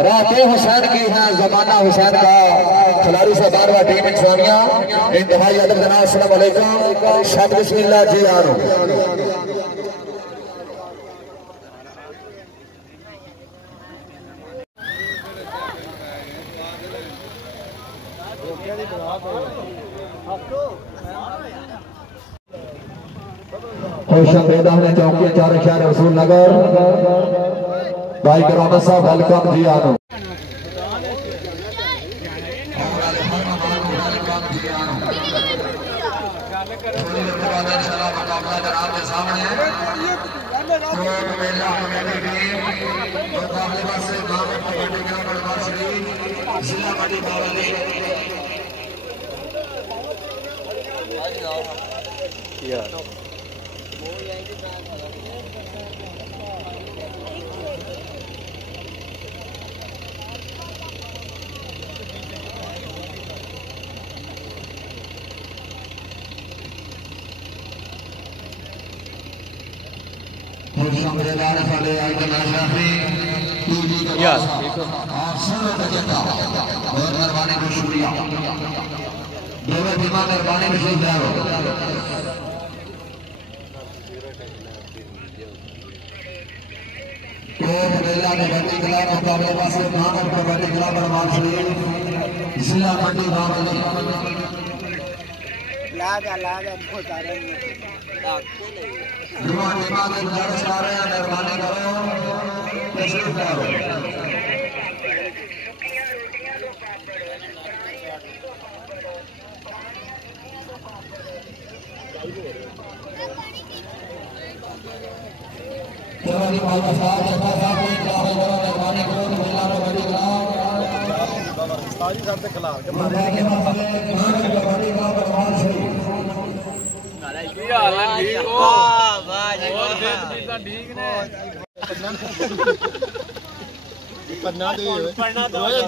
राते हुसैन की है जमाना हुसैन का खिलाड़ी से बारवा टीम इंसानिया इंतहाई अदब जनाब अस्सलाम वालेकुम शाद बिस्मिल्लाह जी आरो ने चौकी चार शहर रसूल नगर भाई कराना साहब वेलकम जी आनो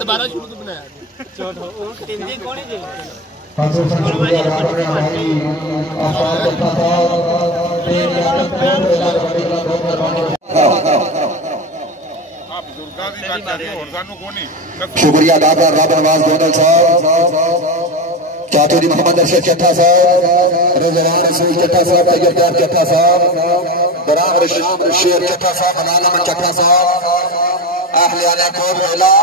दोबारा शुरू तो बनाया शुक्रिया दादा रब नवाज गोदल साहब चाचोरी मोहम्मद अरशद चट्टा साहब रजवान रसूल चट्टा साहब तैयबदार चट्टा साहब बराम शेर चट्टा साहब अनालम चट्टा साहब अहले आने कोट मेला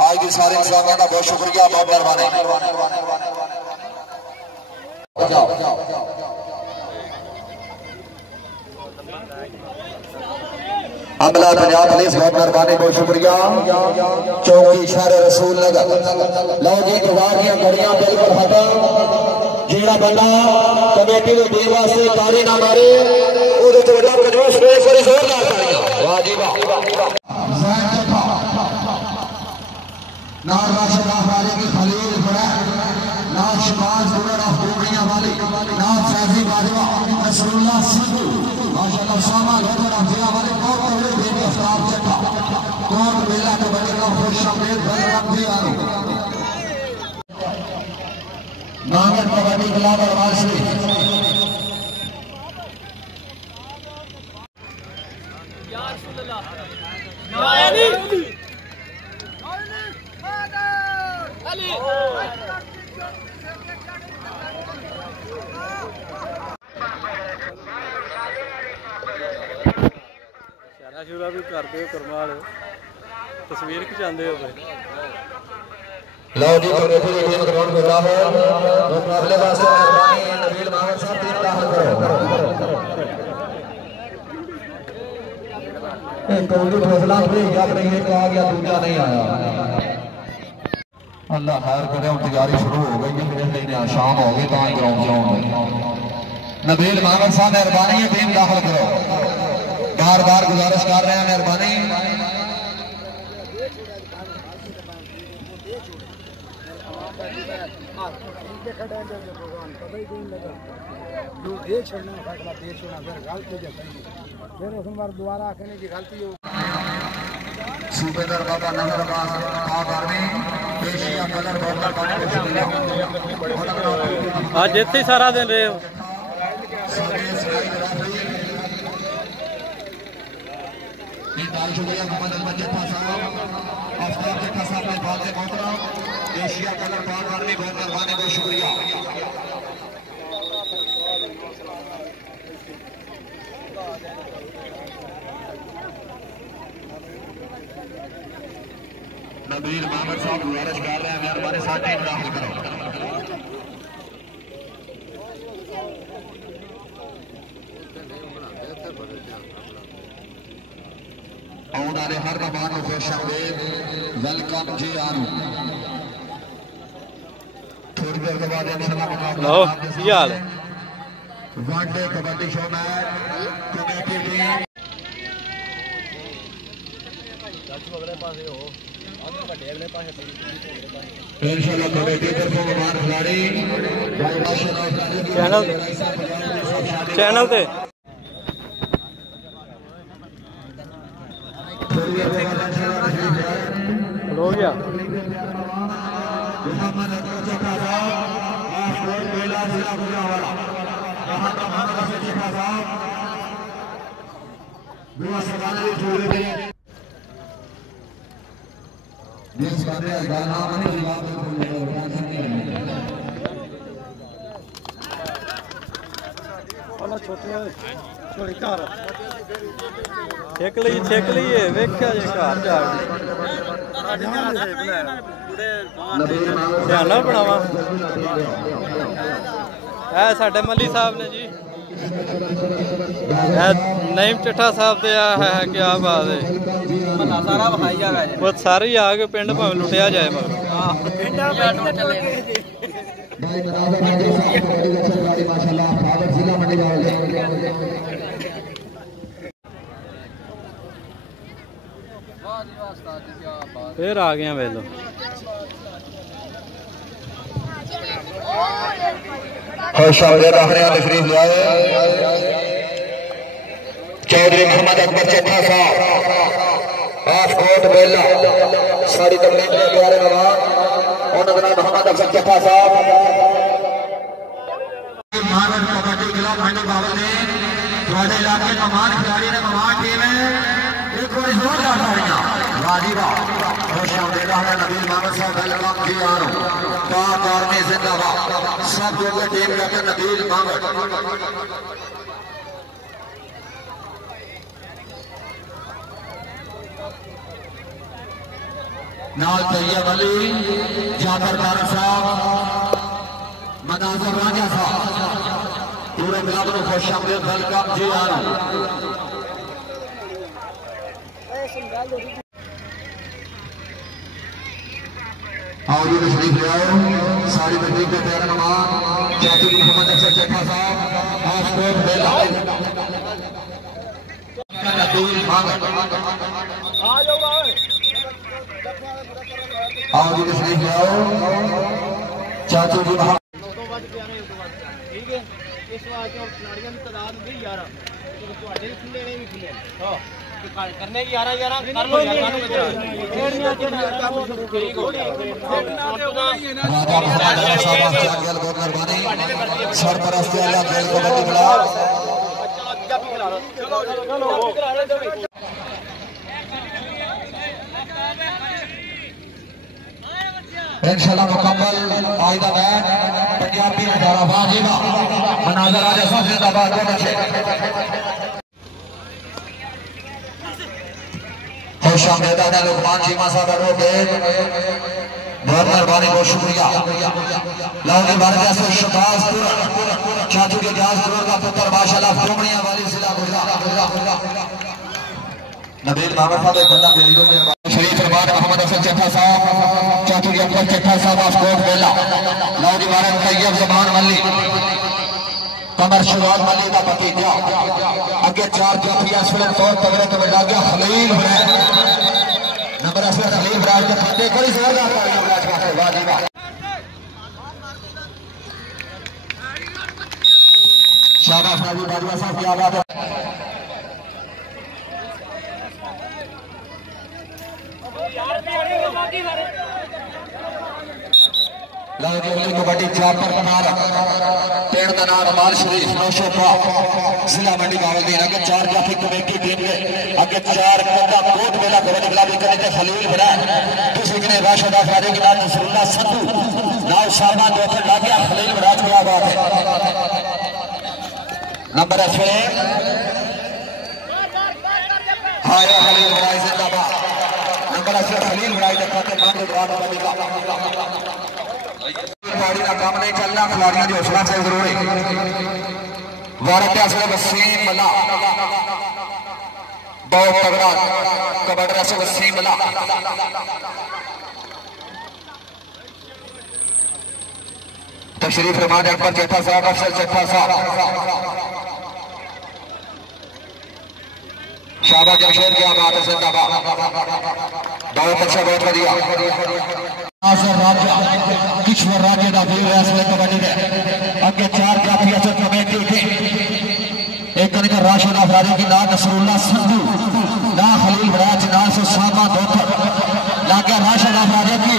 आज की सारे इंसानों का बहुत शुक्रिया बहुत मेहरबानी अमला पंजाब पुलिस बहुत मेहरबानी बहुत शुक्रिया चौकी शहर रसूल नगर लो जी गुजारियां घड़ियां बिल्कुल खत्म जेड़ा बंदा कमेटी को देने वास्ते तारी ना मारे ओदे ते बड़ा कंजूस बेस वाली जोरदार तालियां वाह जी वाह नार राशिद वाले की खलील बड़ा नार शिबाज गुरर ऑफ गोड़ियां वाली नार फैजी बाजवा रसूलुल्लाह सिद्धू माशाअल्लाह सामा लोधर अफजिया वाले बहुत बड़े बेटे अफ्ताब चट्टा कोट मेला कबड्डी का खुश आमदीद बलराम जी आरो नागर कबड्डी क्लब और वारसी या रसूलुल्लाह नायनी अली शुरा भी कर दो करमाल तस्वीर खिंचाते हो लो जी कमेटी की टीम ग्राउंड में है मुकाबले वास्ते मेहरबानी नबील माहर साहब टीम दाखिल करो एक कोई फैसला भी जब नहीं है तो आ गया दूसरा नहीं आया अल्लाह खैर करे और तैयारी शुरू हो गई है मेरे लिए शाम हो गई तो ग्राउंड जाऊंगा नबील माहर साहब मेहरबानी है टीम दाखिल करो बार बार गुजारिश कर रहे हैं मेहरबानी सूबेदार बाबा नजर आज इतने सारा दिन रहे हो शुक्रिया मोहम्मद अहमद जट्टा साहब अपने फादे मोहतरम एशिया कलर पाक आर्मी बहुत मेहरबानी बहुत शुक्रिया। नबील मोहम्मद साहब गुजारिश कर रहे हैं मेहरबानी साथ टीम दाखिल करो। आने वाले हर मेहमान को खुश आमदीद वेलकम जी आनू। थोड़ी देर के बाद लो की हाल है one day kabaddi show match committee team इंशाल्लाह कमेटी तरफ मेहमान खिलाड़ी चैनल पे हो गया छेक लीए वेख्या जे घर जा ध्यान बनावा है साडे मली साहब ने जी नईम चट्ठा साहब ते है क्या बात है वो सारे ही आ गए पिंड भावे लुटिया जाए मगर फिर आ गया वेलो चौधरी मोहम्मद अकबर चट्ठा साहब पासपोर्ट बेला सारी तकलीफ में प्यारे नवाब उन्होंने मोहम्मद अकबर चट्ठा साहब महाराज कबड्डी क्लब मंडी बावल ने थोड़े इलाके मेहमान खिलाड़ी ने मेहमान टीम है एक बार जोरदार तालियां वाजिबा खुश आमदीद है नबील मोहम्मद साहब वेलकम जी आनू पाक आर्मी जिंदाबाद सब लोग टीम लेकर नबील मोहम्मद नाल तैयब अली जाफर कार साहब मनाजर राजा साहब पूरे क्लब को खुश आमदीद वेलकम जी आनू आओ जी तशरीफ ले आओ सारी तकलीफ के प्यारे मेहमान चौधरी मोहम्मद अकबर चट्ठा साहब पासपोर्ट बेला आओ जी तशरीफ ले आओ चाचू जी ठीक है इस वास्ते और खिलाड़ियों की तादाद भी 11 तो भी खुले भी खुले करने की 11 कर लो यार सरपरस्ती इंशाल्लाह मुकम्मल आइदा मैच पंजाबी नजारा वाजिबा मनाजर राजा साहब जिंदाबाद खुश आमदीद है लुकमान चीमा साहब बहुत मेहरबानी बहुत शुक्रिया लाहौरी भारत से शहबाज चाचू के जाज का पुत्र माशाल्लाह फुमड़िया वाली जिला नबील मोहम्मद साहब एक बंदा भेज दो शरीफ फरमान मोहम्मद अफजल चट्ठा साहब चाचू के अकबर चट्ठा साहब आसकोट बेला लाहौरी भारत तैयब जमान मल्ली कमर शुरुआत मल्ली का भतीजा अगे चार जाफिया फिल्म तौर तगड़े कमें लग गया खलील नंबर असर खलील राज के खाते बड़ी जोरदार तालियां राज का वाजिबा शाबाश नाजी बाजवा साहब की आवाज कबड्डी चापर कनाल पेड़ का नाम अमाल शरीफ नौशोपा जिला मंडी बावलदीन अगे चार जाफी कमेटी टीम के अगे चार कोट मेला कबड्डी क्लब खलील बना दूसरी लेकिन राशिद आफरादी की नाम नसरुल्लाह संधू नाव सामान दोखर ला गया खलील बराज की आवाज है नंबर है 6 हाय खलील बराज जिंदाबाद नंबर है 6 खलील बराज दिखाते मान के बाद बनेगा खिलाड़ी का काम नहीं चलना खिलाड़ियों की हौसला से जरूरी भारत असले वसीम मला बहुत तगड़ा कबड्डी से वसीम मला तशरीफ फरमा अकबर चेठा साहब अफसर चेठा साहब शाबाश जमशेद क्या बात है जिंदाबाद बहुत अच्छा बहुत बढ़िया किश्वर राज्य का वीर है कबड्डी में अगे 4 जाफी असर कमेटी थे एक कनिका राशिद आफरादी की ना नसरुल्लाह संधू ना खलील बराज ना सुसामा दोखर ना क्या राशिद आफरादी की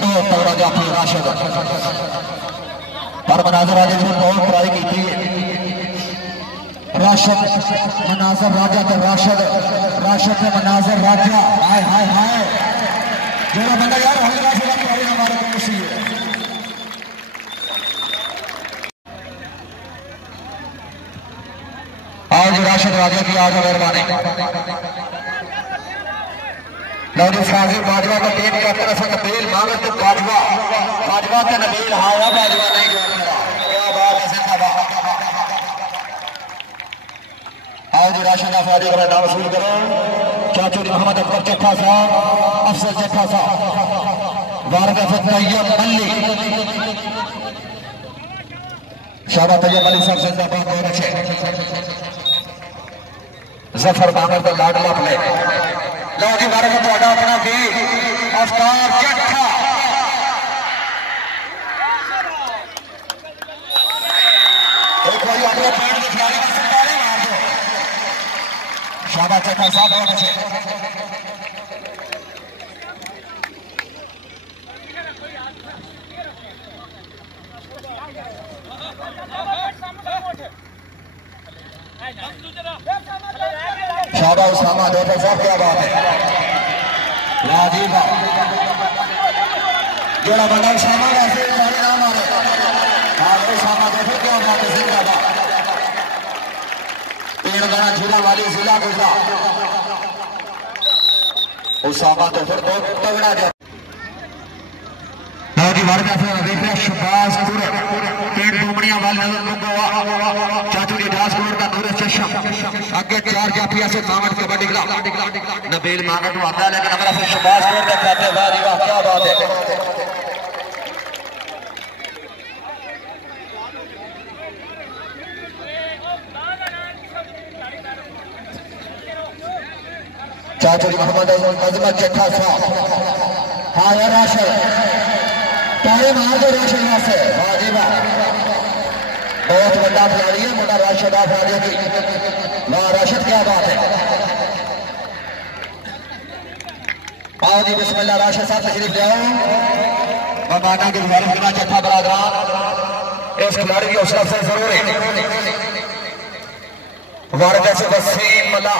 तो तगड़ा जाफी राशिद पर मनाजर राजा ने बहुत पढ़ाई की थी राशिद मनाजर राजा तो राशिद राशिद ने मनाजर राजा हाय हाय हाय जो बंदा यार हमें राशिद पढ़ाई हमारे को खुशी है आज राशिद राजा की आज मेहरबानी लौजी साजिद बाजवा का टीम का तरफ से नबील मांगत तो बाजवा बाजवा के नबील हाया बाजवा नहीं क्या बात है जिंदाबाद आज राशिद आफरादी का नाम वसूल करो चाचू मोहम्मद अकबर चट्ठा साहब अफसर चट्ठा साहब वारद तैयब मल्ली शाबाश तैयब मल्ली साहब जिंदाबाद बहुत अच्छे जफर मांगर का लाडला प्ले लो जी बारे में थोड़ा अपना वीर अफ्तार चट्ठा एक भाई अपने पेड़ के खिलाड़ी का सरदारी मार दो शाबाश चट्ठा साहब बहुत अच्छे शाबाश उसामा डॉक्टर साहब क्या बात है राजीव जोड़ा बंदा उसामा वैसे खिलाड़ी ना मारे उसामा डॉक्टर क्या बात है जिंदाबाद पेड़ गड़ा झूला वाली जिला गुजरा उसामा डॉक्टर बहुत तगड़ा जा भारत शबाज पेड़ डूमड़िया वाल नजर मुगवा चाचू की डासकोर का नूर चशम आगे 4 जाफिया से मामद कबड्डी क्लब नबील मांगट आता है लेकिन हमारा फिर शबाज कोर का खाते वाह क्या बात है चाचू जी मोहम्मद अजमत चट्ठा साहब हाँ यार राशिद तारे मार दो राशिद से वाह बहुत बड़ा खिलाड़ी है मोटा राशिद आफरादी की वाह राशिद क्या बात है आओ जी बिस्मिल्लाह राशिद साहब तशरीफ ले आओ ममाना की गुजारिश करना चट्ठा बरादरान इस खिलाड़ी की हौसला से जरूर है वारद से वसीम मला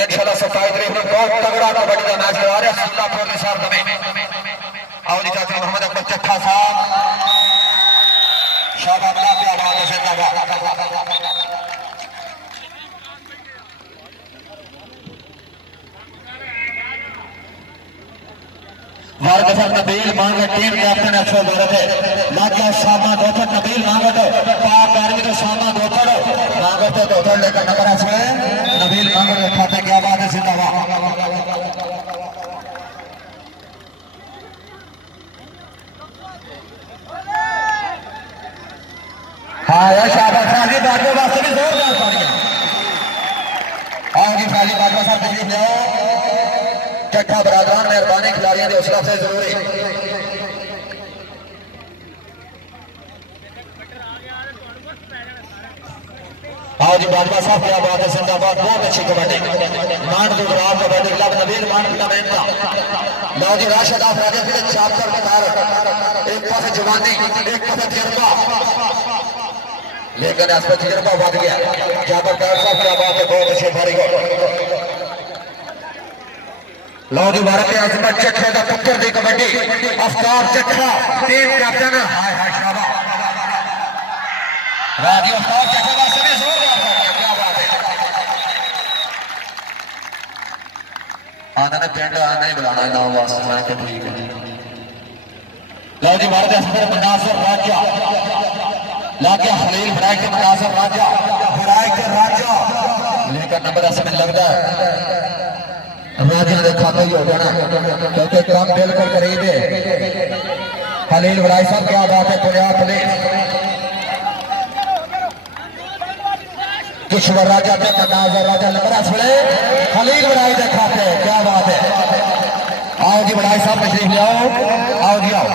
इंशाल्लाह 27 तारीख को बहुत तगड़ा कबड्डी का मैच हो रहा है सुल्तानपुर निसार में आओ जी चाचा मोहम्मद अकबर चट्ठा साहब शाबाश क्या बात है जिंदाबाद भारत नबील मांगट टीम कैप्टन अक्षय भारत है लाजा सामा दोथर नबील मांगट पाक आर्मी तो सामा दोथर मांगट तो दोथर लेकर नंबर है नबील मांगट खाते क्या बात है जिंदाबाद हाँ यार शाबाश खाली बाजवा वास्ते भी जोरदार तालियां आओ जी खाली बाजवा साहब तशरीफ ले आओ चट्ठा बरादरान मेहरबानी खिलाड़ियों की हौसला से जरूरी आओ जी बाजवा साहब क्या बात है जिंदाबाद बहुत अच्छी कबड्डी मान गुजरात कबड्डी क्लब नबील मान क्लब लो जी राशिद आफरादी के चापर कार एक पास जवानी एक पास तजर्बा लेकिन इस पर तजर्बा बढ़ गया जाबर साहब क्या बात है बहुत अच्छे भारी लो जी भारत अजमत चट्ठे का पुत्र दी कबड्डी अफ्ताब चट्ठा टीम कैप्टन हाय हाय शाबाश राजी अफ्ताब चट्ठे का सभी जोरदार क्या बात है आना ने पिंड आना ही बुलाना नाम वास्ते मैं कि ठीक है लो जी भारत अजमत मुनासिर राजा लाके खलील भराई के मुनासिर राजा भराई के राजा लेकर नंबर ऐसे में लगता है राजा ने खाता ही हो जाना क्योंकि काम बिल्कुल करीब है खलील भराई साहब क्या बात है पुलिया पुलिस किशोर राजा के मनाजर राजा नंबर असले खलील भराई के खाते क्या बात है आओ जी भराई साहब तशरीफ ले आओ जी आओ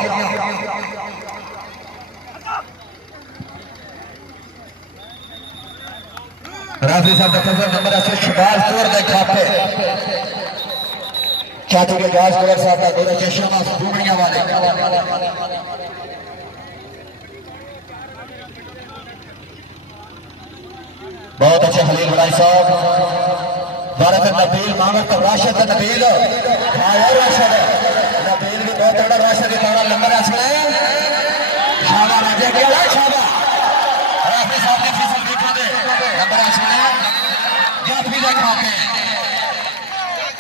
राफी साहब का नंबर ऐसे शबाज तौर के खाते चाचू के गाज कलर साहब का दौरा चश्मा डूबड़िया वाले बहुत अच्छे खलील भराई साहब भारत नबील मामद तो राशिद नबील राशिद नबील भी बहुत बड़ा राशिद नंबर ऐसे शाबा राजे के शाबा राफी साहब ने फिसल दिखा दे नंबर ऐसे या फिर खाते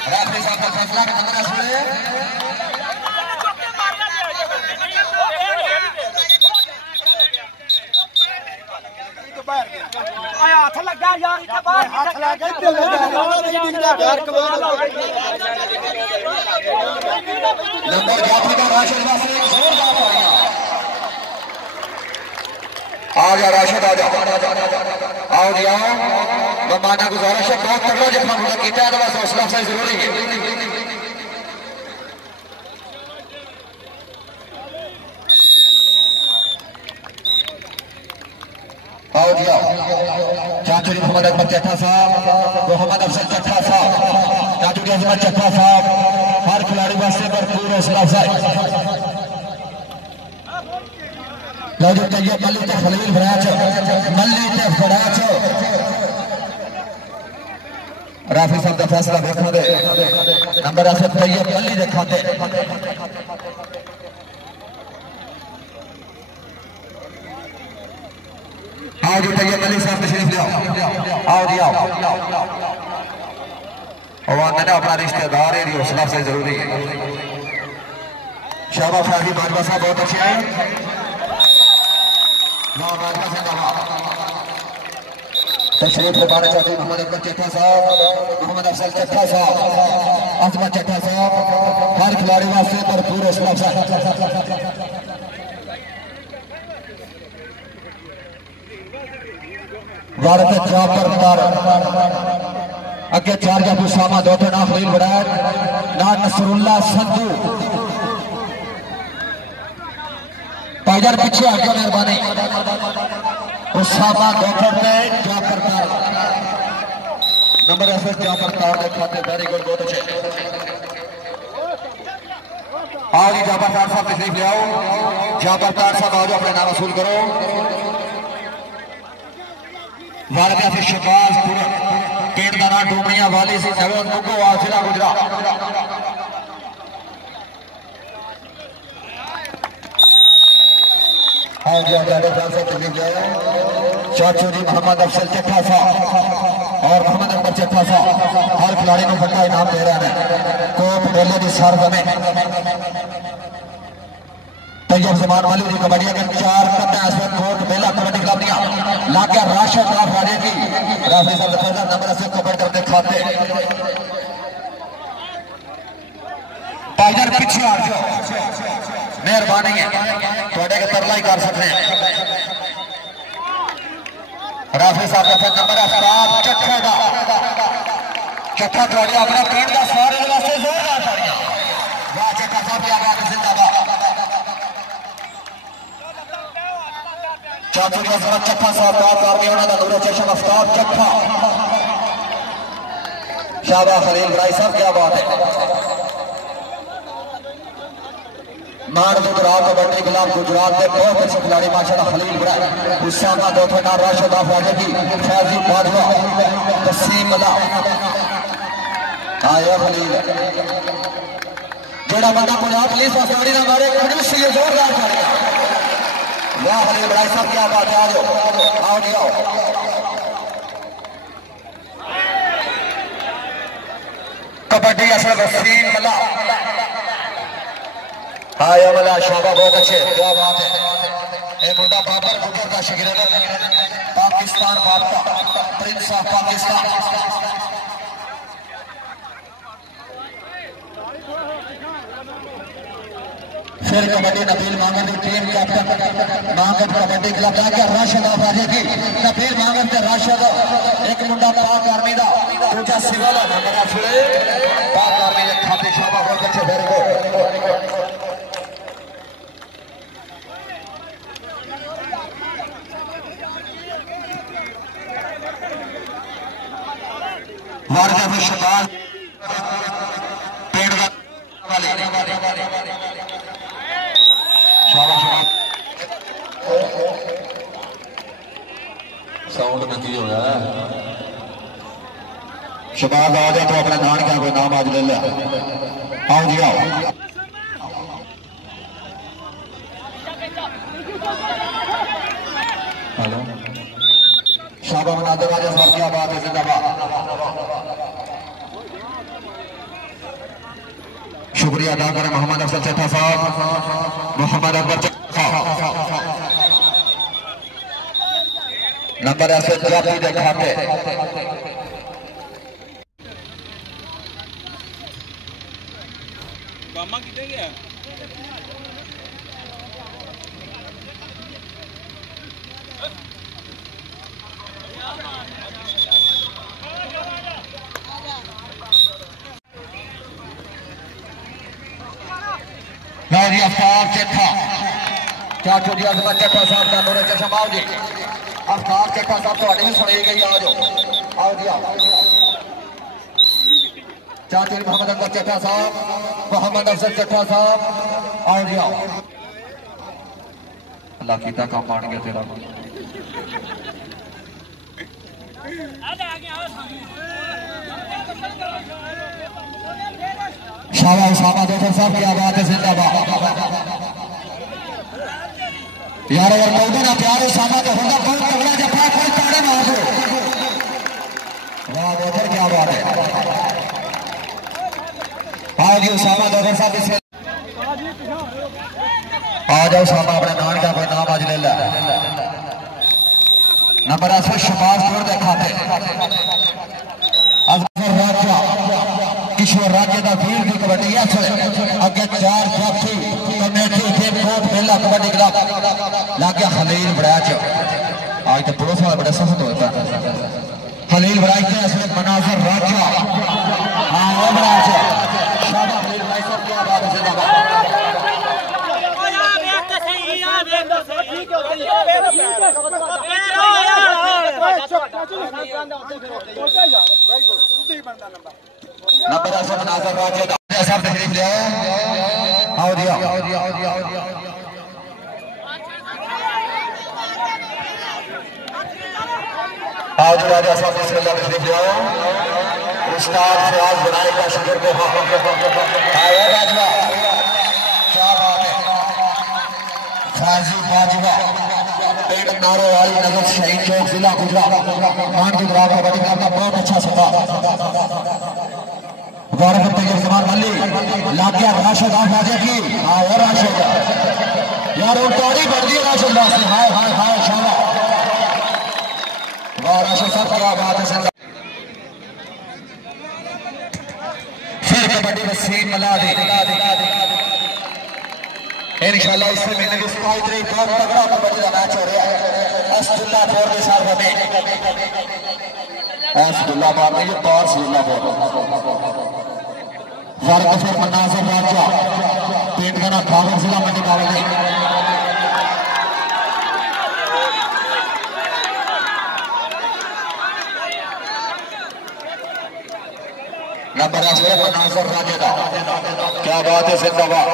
राफी साहब का फैसला का नंबर सुने आया हाथ लगा यार इधर बाहर हाथ लगा यार कमाल नंबर जाफरी का राशिद वासी जोरदार आ गया राशिद आ जा आओ जी आओ माना गुजारिश है बहुत तगड़ा जितना मुझे किया है बस हौसला से जरूरी है आओ जी आओ चाचू जी मोहम्मद अकबर चट्ठा साहब मोहम्मद अफजल चट्ठा साहब चाचू जी अजमत चट्ठा साहब हर खिलाड़ी वास्ते भरपूर हौसला अफजाई लो जी तैयब मल्ली ते खलील भराच मल्ली ते भराच राफी साहब का फैसला देखो दे नंबर ऐसे तैयब मल्ली देखा दे आओ जी तैयब मल्ली साहब तशरीफ ले आओ जी आओ और मैंने अपना रिश्तेदार है हौसला से जरूरी है शाबाश शाही बाजवा साहब बहुत अच्छे हैं तशरीफ लेने चाहते मोहम्मद अकबर चट्ठा साहब मोहम्मद अफजल चट्ठा साहब अजमत चट्ठा साहब हर खिलाड़ी वास्ते भरपूर हौसला अफजाई भारत जाफर तार अगे चार जाफू सामा दो ना खलील बड़ार ना नसरुल्लाह संधू पाइजर पीछे आगे मेहरबानी उसामा दोपहर में जाफर तार नंबर ऐसे जाफर तार के खाते वेरी गुड बहुत अच्छे आओ जी जाफर तार साहब तशरीफ ले आओ जाफर तार साहब आओ अपने नाम वसूल करो भारत ऐसे शबाज केंद्रा डूबड़िया वाली से नगो नुगो आसिला गुजरात चाचू जी मोहम्मद अफजल चट्ठा साहब और मोहम्मद अकबर चट्ठा साहब हर खिलाड़ी को बड़ा इनाम दे रहे हैं कोप मेले की सरजमीन तैयब जमान वाली जी कबड्डी के चार कदम कोट मेला कबड्डी क्लब दिया लाके राशिद राफी जी राफी साहब का नंबर से कबड्डी करते खाते टाइगर पीछे आ जाओ मेहरबानी है थोड़े के तरला ही कर सकते हैं राफी साहब का नंबर अफ्ताब चट्ठे का चट्ठा थोड़ी अपने पेट का सारे वास्ते जोरदार तालियां वाह चट्ठा साहब की आवाज जिंदाबाद चाचू जी अजमत चट्ठा साहब का कारने वाला नूर चश्म अफ्ताब चट्ठा शाबाश खलील भराई साहब क्या बात है मान गुजरात कबड्डी क्लब गुजरात के बहुत अच्छे खिलाड़ी माशाल्लाह खलील भराई उसामा दोथना राशिद राफी जी फैजी बाजवा तसीम अला आया खलील जोड़ा बंदा पंजाब पुलिस गाड़ी ना मारे जोरदार तालियां। वाह हली बड़ा साहब क्या बात है। आओ जी आओ। कबड्डी असल वसीम मला हाँ या मला शाबा बहुत अच्छे क्या बात है। ये मुंडा बाबर गुजर का शिगिर पाकिस्तान बाबा प्रिंस ऑफ पाकिस्तान। फिर कबड्डी नबील मांगन की टीम कैप्टन मांगन कबड्डी क्लब जाके राशिद आबादी की नबील मांगन के राशिद एक मुंडा पाक आर्मी दा दूजा सिविल नंबर छुड़े पाक आर्मी के खाते शाबा बहुत अच्छे वेरी गुड। वारदा में शबाज पेड़ वाले साउंड में की होगा। शबाज आ जाए तो अपने नान का कोई नाम आज ले लिया। आओ जी आओ। हेलो शाबा मनाते राजा साहब क्या बात है। जिंदाबाद शुक्रिया अदा करें मोहम्मद अफजल चट्टा साहब मोहम्मद अकबर नंबर ऐसे जाती दिखाते कामा कितने गया जी अफ्तार चट्टा क्या चोरी अजमत चट्टा साहब का दौरे चशम। आओ जी अफ्तार चट्टा साहब तो भी सुनी गई। आ जाओ आओ जी आओ। चाचू मोहम्मद अकबर चट्टा साहब मोहम्मद अफजल चट्टा साहब आओ जी आओ। अल्लाह कीता काम मान गया तेरा। शाबाश उसामा जोफर साहब क्या बात है। जिंदाबाद यार अगर कहोगे ना प्यार उसामा तो होगा बहुत तगड़ा जफा कोई ताड़े मार दो। वाह जोफर क्या बात है। आओ जी उसामा जोफर साहब इसमें आ जाओ। उसामा अपने नान का कोई नाम आज ले ला। नंबर ऐसे शबाज तोड़ दिखाते राजा किशोर राज्य का वीर की कबड्डी अगे 4 जाफी कमेटी कोट मेला कबड्डी क्लब लागे खलील बड़ाच आज तो पुलिस वाला बड़ा सख्त होता है। खलील बड़ाच के असली मनाजर राजा हाँ वो बड़ाच शाबाश खलील भाई साहब क्या बात है। जिंदाबाद नंबर ऐसा मनाजर राजा साहब तशरीफ ले आओ जी आओ। आओ जी राजा साहब बिस्मिल्लाह तशरीफ ले आओ। उस्ताद फयाज बनाए का शुक्र को आया राजवा क्या बात है। फाजी बाजवा पेड़ नारो वाली नगर शहीद चौक जिला गुजरात मान की ग्राम कबड्डी क्लब का बहुत अच्छा सफा गौरव तैयब जमान मल्ली लाग गया राशिद आफाजे की। हाँ और राशिद यार वो ताड़ी बढ़ गई राशिद से। हाय हाय हाय शाबाश वाह राशिद साहब क्या बात है। फिर कबड्डी वसीम मला दे इंशाल्लाह इस महीने की 27 तारीख बहुत तगड़ा कबड्डी का मैच हो रहा है। असदुल्लापुर के साथ में असदुल्लापुर में ये पार सुल्लापुर वर्ग फिर मनाजर राजा पेट गना कागज जिला मंडी कावल नंबर मनाजर राजा का क्या बात है। जिंदाबाद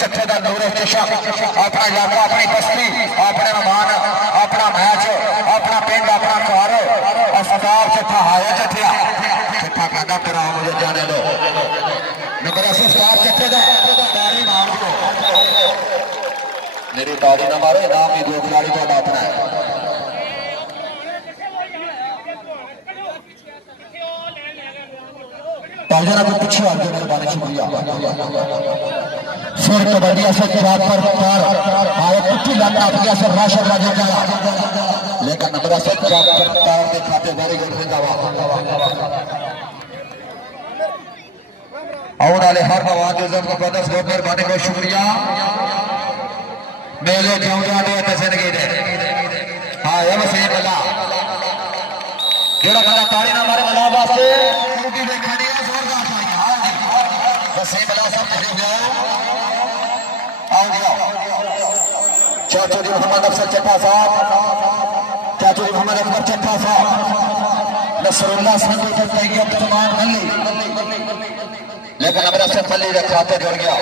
चट्टे का नूरे चशक अपना इलाका अपनी बस्ती अपने मेहमान अपना मैच अपना पिंड अपना घर अफतार चट्टा हाया चट्टिया चट्ठा खादा पर आओ मुझे जाने दो नंबर 7 चट्टे का तारी मार दो मेरी तारी ना मारो इनाम ही दो खिलाड़ी तो अपना है ताजा को पीछे आ गए मेरे बारे शुक्रिया फिर कबड्डिया से चार पर पार आए कुछ लड़ना गया से राशद राजा जाया लेकिन नंबर 7 चार पर पार के खाते बारी गुड दावा और वाले हर नवाज इज्जत को बदस बहुत मेहरबानी बहुत शुक्रिया मेले क्यों जाने जिंदगी दे हाँ ये बस ये बला जेड़ा बंदा ताड़ी ना मारे बला वास्ते ड्यूटी देखनी है जोरदार चाहिए हां जी बस ये बला सब देख जाओ आओ जाओ चाचू जी मोहम्मद अफसर चट्टा साहब चाचू जी मोहम्मद अकबर चट्टा साहब नसरुल्लाह संधू तक तैयब तमाम अली लेकिन हमारा से पल्ली के खाते जुड़ गया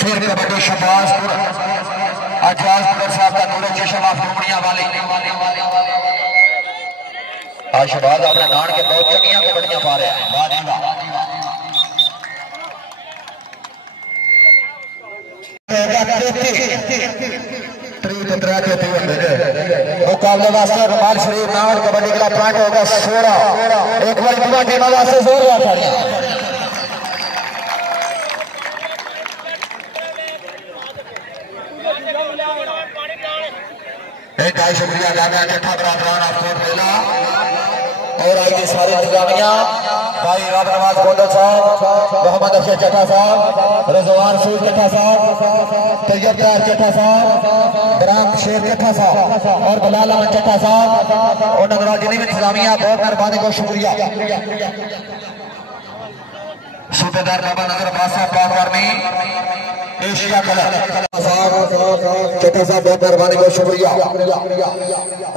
फिर कबड्डी शहबाजपुर आजाजपुर साहब का नूर चश्म ऑफ डुमरिया वाले आज शहबाज अपने नान के बहुत चंगियां कबड्डियां पा रहे हैं मुकाबले वास्ते रुमाल शरीफ नाम कबड्डी का पॉइंट होगा 16 एक बार पूरा टीम वास्ते जोरदार तालियां एक ढाई शुक्रिया जामिया चट्ठा बरादरान आपको मिला और आइए सारी इंतजामिया भाई राब नवाज गोंडल साहब मोहम्मद अफसर चट्टा साहब रजवान सूद चट्टा साहब तैयबदार चट्टा साहब बराम शेर चट्टा साहब और बलाल अहमद चट्टा साहब और नगराजिनी में इंतजामिया बहुत मेहरबानी बहुत शुक्रिया सूबेदार बाबा नजर अब्बास साहब पाकवारनी एशिया कलर चट्टा साहब बहुत मेहरबानी बहुत शुक्रिया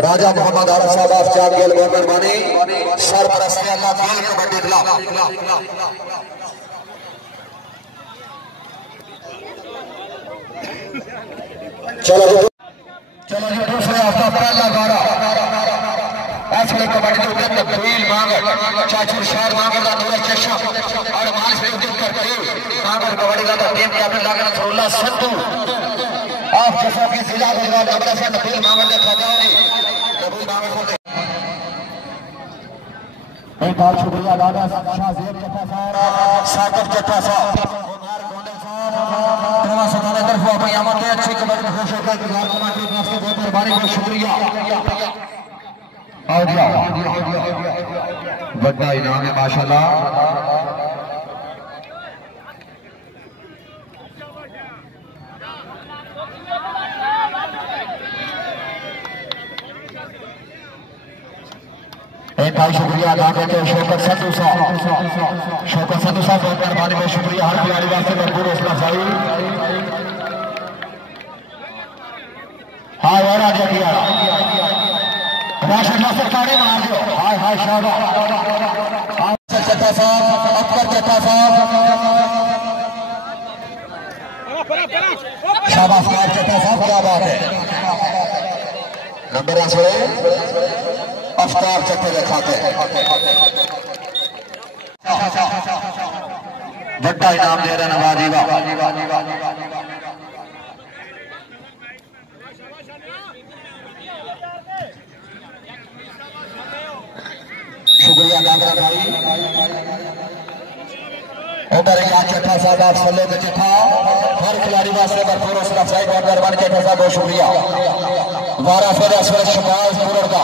राजा मोहम्मद आरफ साहब चार गेल बहुत मेहरबानी सरपरस्त अल्लाह खेल कबड्डी क्लब चलो चलो जी दूसरे हफ्ता पहला गाड़ा ऐसे कबड्डी के तब्दील मांगर चाचू शहर मांगर का नूर चश्म और माल से उद्योग करते मांगर कबड्डी का टीम कैप्टन लागन नसरुल्लाह संधू आप जैसा कि जिला गुजरात नंबर से तब्दील मांगर ने खाता होगी तब्दील मांगर को एक बार शुक्रिया दादा शाहजेब चट्टा साहब साकिब चट्टा साहब उमर गोंडल साहब तरवा सदाने तरफ अपनी आमद में अच्छी कबड्डी खुश होकर गुजार कमांडर वास्ते बहुत मेहरबानी बहुत शुक्रिया आओ जी बड़ा इनाम है माशाल्लाह एक भाई शुक्रिया अदा करते हैं शौकत संधू साहब बहुत मेहरबानी बहुत शुक्रिया हर खिलाड़ी वास्ते भरपूर हौसला अफजाई हाँ यार आगे किया राशिद नासिर ताड़ी मार दो हाय हाय शाबाश चट्टा साहब अकबर चट्टा साहब शाबाश चट्टा साहब क्या बात है नंबर अफ्तार चट्टे खाते बड़ा इनाम दे रहे नवाजी शुक्रिया नागरा भाई उमर इलाज चट्टा साहब आप सल्ले में चिट्ठा हर खिलाड़ी वास्ते भरपूर हौसला अफजाई बहुत मेहरबानी चट्टा साहब बहुत शुक्रिया वारा फिर असवर शहबाज पूरर का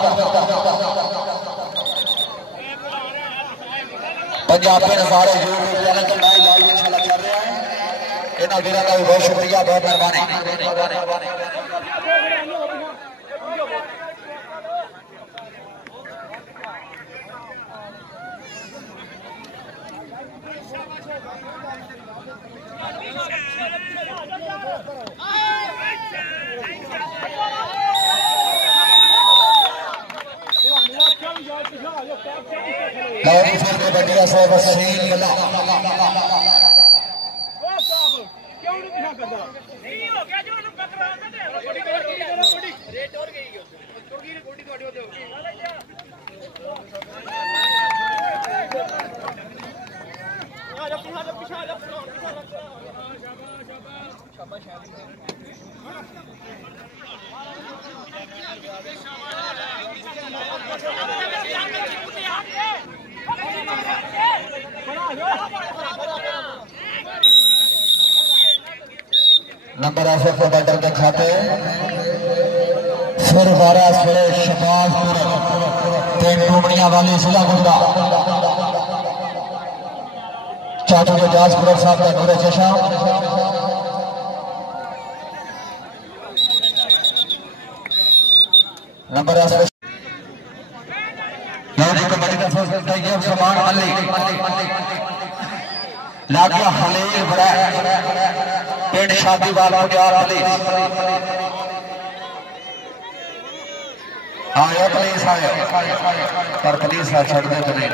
पंजाब के नजारे यूट्यूब चैनल पर लाइव इंशाल्लाह चल रहे हैं इन्हां वीरां दा बहुत शुक्रिया बहुत मेहरबानी लौरी फिर के बटिया से वसीम मिला क्यों नहीं दिखा करता नहीं हो गया जो नंबर ऐसे प्रोवाइडर के खाते फिर 12 सुरे शबाजपुर तीन टूमड़िया वाली जिला गुजरा चाचू के जाजपुर साहब का नूरे चशा नंबर ऐसे कबड्डी का समान लागिया खलील बड़ा पिंड शादी वाला आया पुलिस आया पर पुलिस का छड़ दे तो नहीं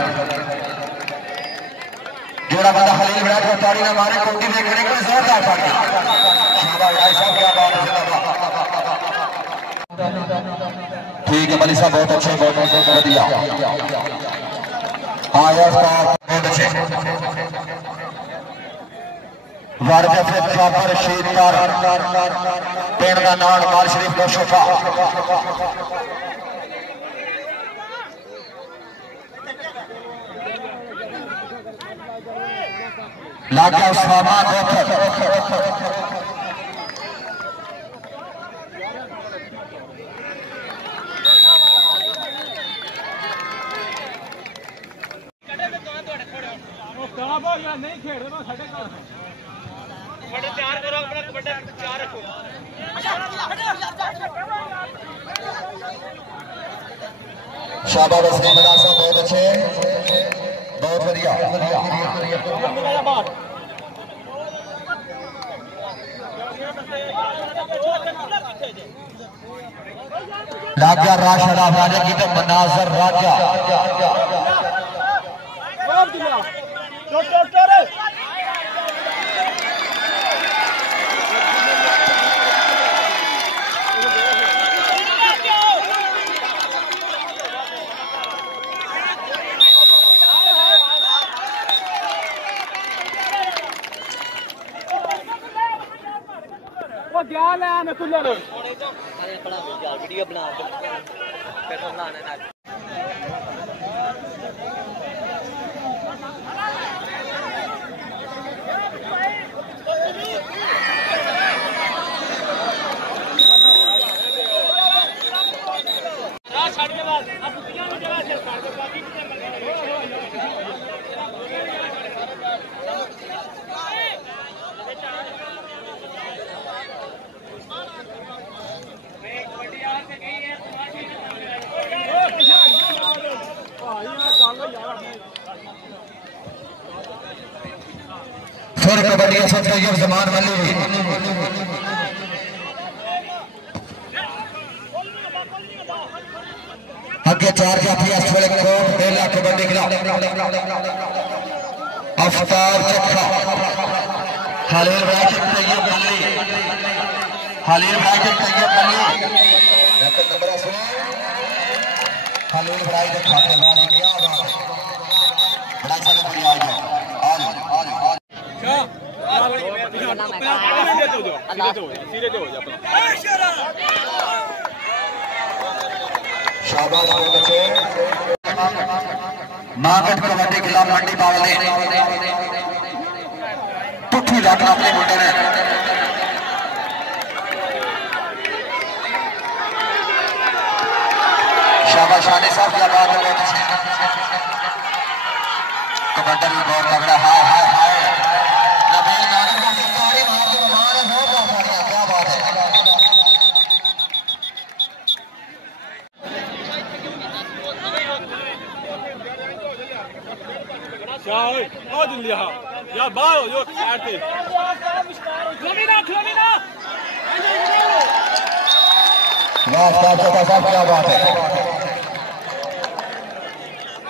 जोड़ा बंदा खलील बड़ा को ताड़ी ना मारे कोटी देखने को जोरदार पड़ गया शाबाश भाई साहब क्या बात है ठीक है मलिक साहब बहुत अच्छे बहुत बढ़िया आया बहुत अच्छे वारजत प्रॉपर शीतकार पेड़ का नाम माल शरीफ का शफा लागा उस्माना गोथर नहीं खेड़ तैयार करो अपना कबड्डी तैयार रखो शाबाश वसीम राजा साहब बहुत अच्छे बहुत बढ़िया लागा राशा राजा की तो मनाजर राजा वीडियो बना फिर कबड्डी का सबसे ये जमान मल्ली हुई आगे चार जाती है कोट बेला कबड्डी खिलाफ अफ्तार चक्का खलील भाई के तैयब मल्ली खलील भाई के तैयब मल्ली नंबर खलील भाई के खाते बाद क्या बात है बड़ा सारा बढ़िया आ जाओ शाबाश बच्चे मागट कबड्डी खिलाफ मंडी बावले पुट्ठी रखना अपने मुंडे ने शाबाश शानी साहब क्या बात है कबड्डी भी बहुत तगड़ा हाय हाय हाय या बाहर हो जो साइड पे साहब क्या बात है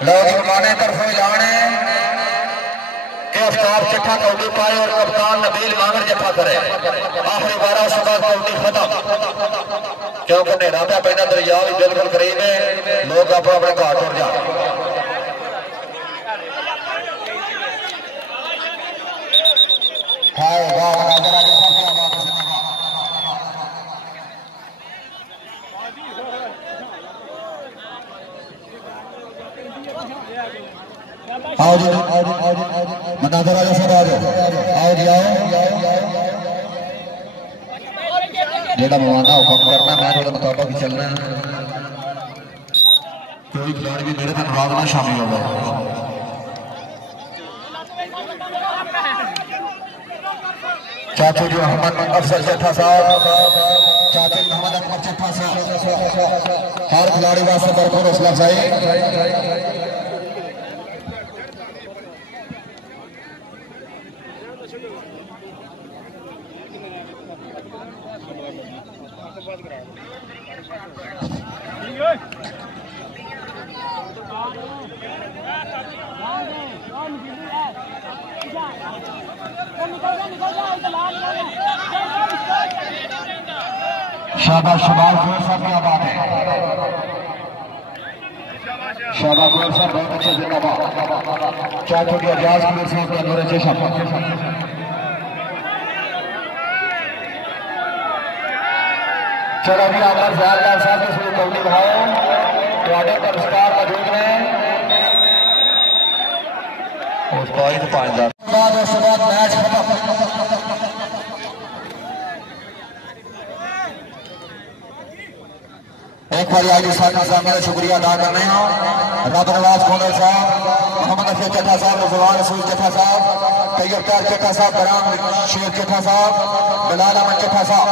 लोग माने तरफों जाने आफ्ताब चिट्ठा कौडी पाए और कप्तान नबील मांगर जफा करे आखिरी 12 सुबह कौडी खत्म क्योंकि नेरा पे पैदा दरिया भी बिल्कुल करीब है लोग अपने अपने घाट उड़ जाए हाय वाह आओ जी मनाजर आजा सब आओ जी आओ जेड़ा मवाना हुक्म करना मैं थोड़े मुताबिक ही चलना कोई खिलाड़ी भी मेरे तनख्वाह में शामिल हो गए चाचू जी मोहम्मद अफजल चट्ठा साहब चाचू जी मोहम्मद अकबर चट्ठा साहब हर खिलाड़ी वास्ते भरपूर हौसला अफजाई शाबाश शबाज गोयल साहब क्या बात है शाबाश गोयल साहब बहुत अच्छे जिंदाबाद चाचू की एजाज गोयल साहब के अंदर अच्छे शब्द चलो भी आकर ज़ियादार साहब के इसमें कौड़ी भाव थोड़े पुरस्कार मौजूद हैं उस पाई तो 5000 बाद उसके बाद मैच खत्म एक बार आगे साहब मेरा शुक्रिया अदा करने हैं रब नवाज खोदर साहब मोहम्मद अफजल चट्ठा साहब रज़वान रसूल चट्ठा साहब तैयब तार चट्ठा साहब बराम शेर चट्ठा साहब बिलाल अहमद चट्ठा साहब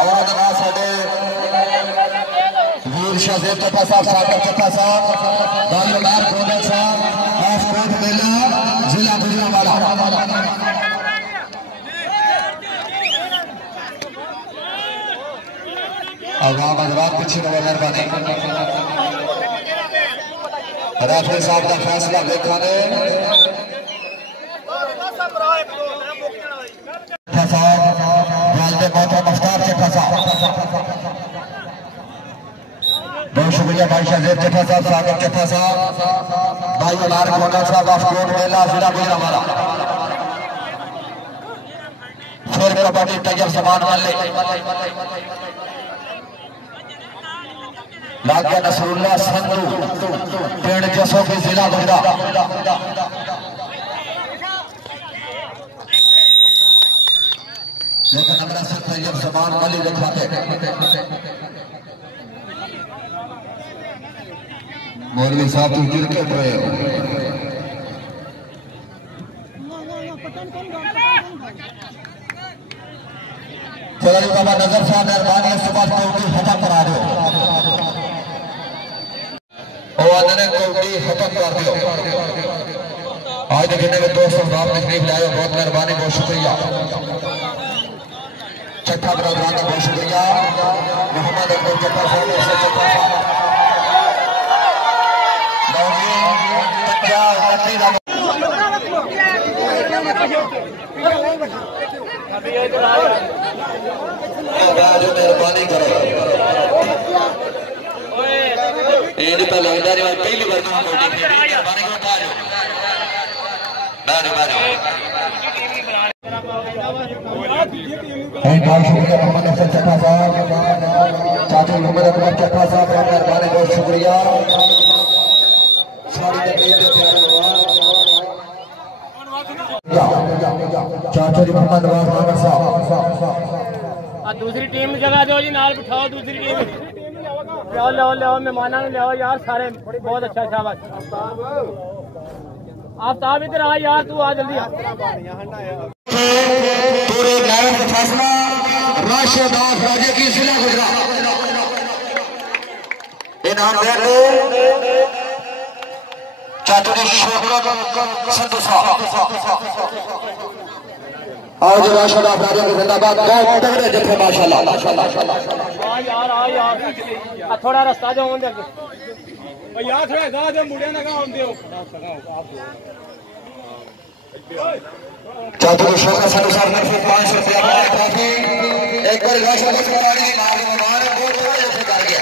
और साडे वीर शाहजेब चट्ठा साहब सागर चट्ठा साहब दानियाल खोदर साहब हाफकोट मेला जिला गुजरांवाला आवाम हजरात पीछे रहो मेहरबानी रेफरी साहब का फैसला देखा ने बहुत शुक्रिया भाई शाहजेब चट्ठा साहब सागर चट्ठा साहब भाई उलार खोदर साहब हाफकोट मेला जिला गुजरांवाला फिर कबड्डी तैयब समान वाले लागे नसरुल्लाह संधू पिंड जसो के जिला गुजरा लेकिन हमरा से तैयब समान वाली दिखाते मौलवी साहब तुम क्रिकेट रहे हो चलो बाबा नजर साहब मेहरबानी सुबह कौड़ी खत्म करा दो कौड़ी खत्म कर दो आज जिन्हें भी दोस्तों साहब तशरीफ लाए बहुत मेहरबानी बहुत शुक्रिया चट्ठा बरादरान का बहुत शुक्रिया मोहम्मद अकबर चट्ठा साहब मेहरबानी करो लगता नहीं पहली बार मोहम्मद अफजल चट्ठा साहब चाचू मोहम्मद अकबर चट्ठा साहब का मेहरबानी बहुत शुक्रिया चाचू जी मोहम्मद नवाज मामर साहब दूसरी टीम जगह दो जी नाल बिठाओ दूसरी टीम लियाओ लियाओ लियाओ मेहमाना लियाओ यार सारे बहुत अच्छा शाबाश आफ्ताब इधर आ यार तू आ जल्दी पूरे नायब का फैसला राशिद राजे की जिला गुजरात इनाम दे चाचू जी शौकत संधू साहब आज राशिद राजे की जिंदाबाद बहुत तगड़े जत्थे माशाल्लाह आ यार थोड़ा रास्ता जो यार थोड़ा गा दे मुंडे ना गा आंदे हो चौधरी शोका साहब सर ने 500 रुपया का ट्रॉफी एक बार राशन की खिलाड़ी के नाम मुबारक बहुत बड़ा ऐसे कर गया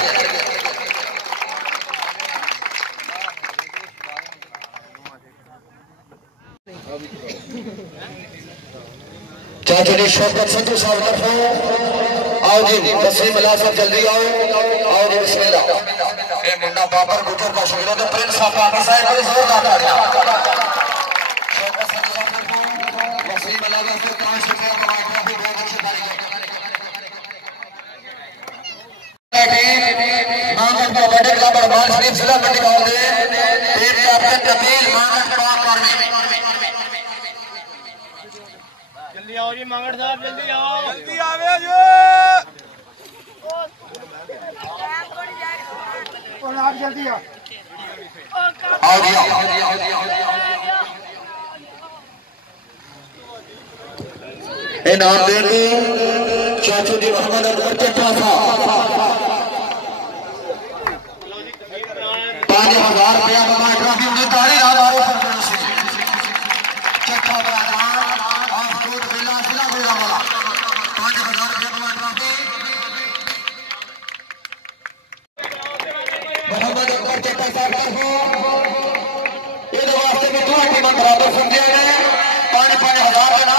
चौधरी शोकत संधू साहब तरफों आओ जी तस्लीम अल्लाह साहब जल्दी आओ जी बिस्मिल्लाह ये मुन्ना बाबर गुजर का शिविर है प्रिंस साहब पाकिस्तान साहब को जोरदार तालियां शोकत संधू साहब तरफों तस्लीम अल्लाह साहब 500 रुपया का ट्रॉफी बहुत अच्छी तालियां मांगट का बड़े क्लब अरमान शरीफ जिला मंडी का दे टीम कैप्टन जमील मांगट पाक करने जल्दी आओ जी मांगड़ साहब जल्दी आओ जल्दी आवे जो आप जल्दी आओ जी इनाम देंगे चाचू जी मोहम्मद अकबर चट्टा साहब 5000 रुपया का ट्रॉफी उन्हें तारी हमारे चट्टा मोहम्मद अकबर चट्टा साहब ये वास्ते में 2 टीम बराबर समझे 5,000 का